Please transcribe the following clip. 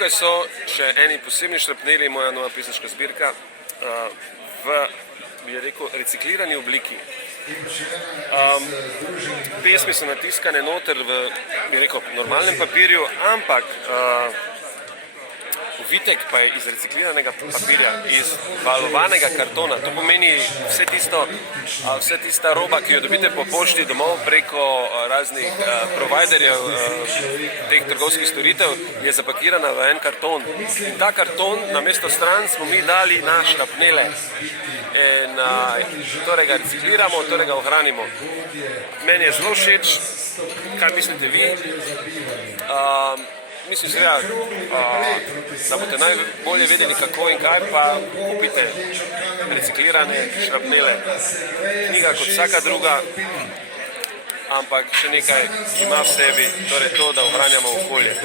Tukaj so še eni posebni šrapneli, moja nova pesniška zbirka v, bi rekel, reciklirani obliki. Pesmi so natiskane noter v, bi rekel, normalnem papirju, ampak ovitek pa je iz recikliranega papirja, iz valovanega kartona. To pomeni vse tista roba, ki jo dobite po pošti domov preko raznih providerjev teh trgovskih storitev, je zapakirana v en karton. In ta karton namesto stran smo mi dali na šrapnele. In torej ga recikliramo, torej ga ohranimo. Meni je zelo všeč, kaj mislite vi? Mislim seveda, da boste najbolje vedeli kako in kaj, pa kupite reciklirane šrapnele. Knjiga kot vsaka druga, ampak še nekaj ima v sebi, torej to, da ohranjamo okolje.